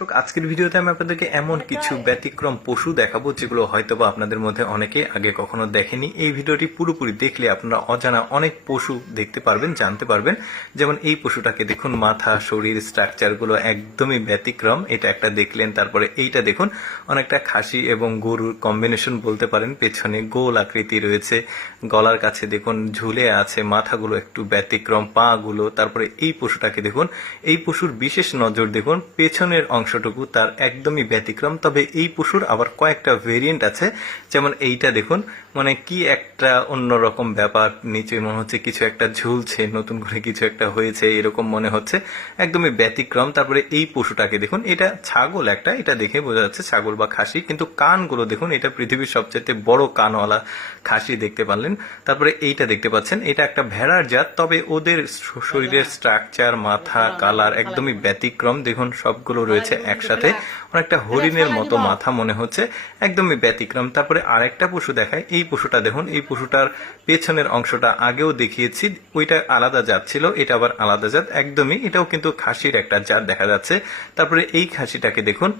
আজকের ভিডিওতে আমি আপনাদেরকে এমন কিছু ব্যতিক্রম পশু দেখাবো যেগুলো হয়তোবা আপনাদের মধ্যে অনেকে আগে কখনো দেখেনি। এই ভিডিওটি পুরোপুরি দেখলে আপনারা অজানা অনেক পশু দেখতে পারবেন, জানতে পারবেন। যেমন এই পশুটাকে দেখুন, মাথা, শরীর, স্ট্রাকচার গুলো একদমই ব্যতিক্রম। এটা একটা দেখলেন। তারপরে এইটা দেখুন, অনেকটা খাসি এবং গরুর কম্বিনেশন বলতে পারেন। পেছনে গোল আকৃতি রয়েছে, গলার কাছে দেখুন ঝুলে আছে, মাথাগুলো একটু ব্যতিক্রম, পা গুলো। তারপরে এই পশুটাকে দেখুন, এই পশুর বিশেষ নজর দেখুন, পেছনের অংশটুকু তার একদমই ব্যতিক্রম। তবে এই পশুর আবার কয়েকটা ভেরিয়েন্ট আছে। যেমন এইটা দেখুন, মানে কি একটা অন্যরকম ব্যাপার, নিচে মনে হচ্ছে কিছু একটা ঝুলছে, নতুন করে কিছু একটা হয়েছে এরকম মনে হচ্ছে, একদমই ব্যতিক্রম। তারপরে এই পশুটাকে দেখুন, এটা ছাগল একটা, এটা দেখে বোঝা যাচ্ছে ছাগল বা খাসি, কিন্তু কানগুলো দেখুন, এটা পৃথিবীর সবচেয়ে বড় কানওয়ালা খাসি দেখতে পারলেন। তারপরে এইটা দেখতে পাচ্ছেন, এটা একটা ভেড়ার জাত, তবে ওদের শরীরের স্ট্রাকচার, মাথা, কালার একদমই ব্যতিক্রম। দেখুন সবগুলো রয়েছে একসাথে, অনেকটা হরিণের মতো মাথা মনে হচ্ছে, একদমই ব্যতিক্রম। তারপরে আরেকটা পশু দেখায়, এই পশুটা দেখুন, এই পশুটার পেছনের অংশটা আগেও দেখিয়েছি, ওইটা আলাদা জাত ছিল, এটা আবার আলাদা জাত একদমই, এটাও কিন্তু খাসির একটা জাত দেখা যাচ্ছে। তারপরে এই খাসিটাকে দেখুন,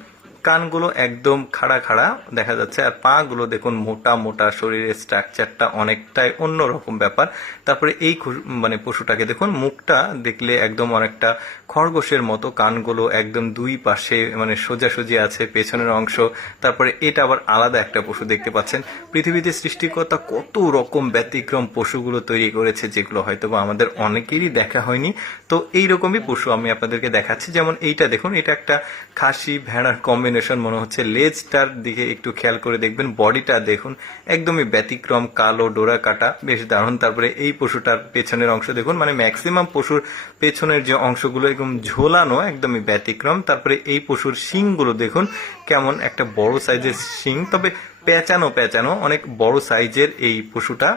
কানগুলো একদম খাড়া খাড়া দেখা যাচ্ছে, আর পা গুলো দেখুন মোটা মোটা, শরীরের স্ট্রাকচারটা অনেকটাই অন্যরকম ব্যাপার। তারপরে এই মানে পশুটাকে দেখুন, মুখটা দেখলে একদম অনেকটা খরগোশের মতো, কানগুলো একদম দুই পাশে মানে সোজাসুজি আছে, পেছনের অংশ। তারপরে এটা আবার আলাদা একটা পশু দেখতে পাচ্ছেন। পৃথিবীতে সৃষ্টিকর্তা কত রকম ব্যতিক্রম পশুগুলো তৈরি করেছে, যেগুলো হয়তো বা আমাদের অনেকেরই দেখা হয়নি। তো এইরকমই পশু আমি আপনাদেরকে দেখাচ্ছি। যেমন এইটা দেখুন, এটা একটা খাসি ভেড়ার কম্বিনেশন মনে হচ্ছে। লেজটার দিকে একটু খেয়াল করে দেখবেন, বডিটা দেখুন একদমই ব্যতিক্রম, কালো ডোরা কাটা, বেশ দারুণ। তারপরে এই পশুটার পেছনের অংশ দেখুন, মানে ম্যাক্সিমাম পশুর পেছনের যে অংশগুলো একদম ঝোলানো, একদমই ব্যতিক্রম। তারপরে এই পশুর শিংগুলো দেখুন, কেমন একটা বড় সাইজের শিং, তবে পেঁচানো পেঁচানো, অনেক বড় সাইজের এই পশুটা।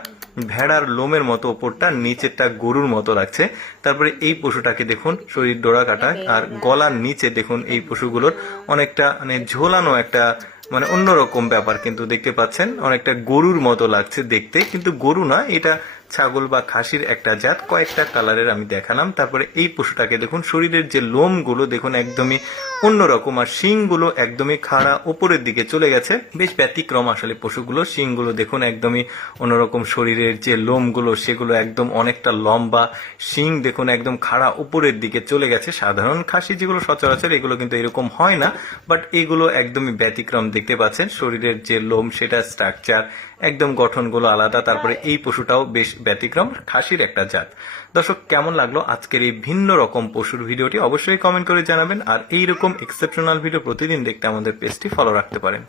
ভেড়ার লোমের মতো ওপরটা, নিচেরটা গরুর মতো লাগছে। তারপরে এই পশুটাকে দেখুন, শরীর ডোরা কাটা, আর গলার নিচে দেখুন এই পশুগুলোর অনেকটা মানে ঝোলানো একটা মানে অন্যরকম ব্যাপার কিন্তু দেখতে পাচ্ছেন, অনেকটা গরুর মতো লাগছে দেখতে, কিন্তু গরু না, এটা ছাগল বা খাসির একটা জাত। কয়েকটা কালারের আমি দেখালাম। তারপরে এই পশুটাকে দেখুন, শরীরের যে লোমগুলো দেখুন একদমই অন্যরকম, আর শিংগুলো একদমই খাড়া উপরের দিকে চলে গেছে, বেশ ব্যতিক্রম আসলে পশুগুলো। শিংগুলো দেখুন একদমই অন্যরকম, শরীরের যে লোমগুলো সেগুলো একদম অনেকটা লম্বা, শিং দেখুন একদম খাড়া উপরের দিকে চলে গেছে। সাধারণ খাসি যেগুলো সচরাচর, এগুলো কিন্তু এরকম হয় না, বাট এগুলো একদমই ব্যতিক্রম দেখতে পাচ্ছেন। শরীরের যে লোম, সেটা স্ট্রাকচার একদম, গঠনগুলো আলাদা। তারপরে এই পশুটাও বেশ ব্যতিক্রম, খাসির একটা জাত। দর্শক, কেমন লাগলো আজকের এই ভিন্ন রকম পশুর ভিডিওটি অবশ্যই কমেন্ট করে জানাবেন। আর এইরকম এক্সেপশনাল ভিডিও প্রতিদিন দেখতে আমাদের পেজটি ফলো রাখতে পারেন।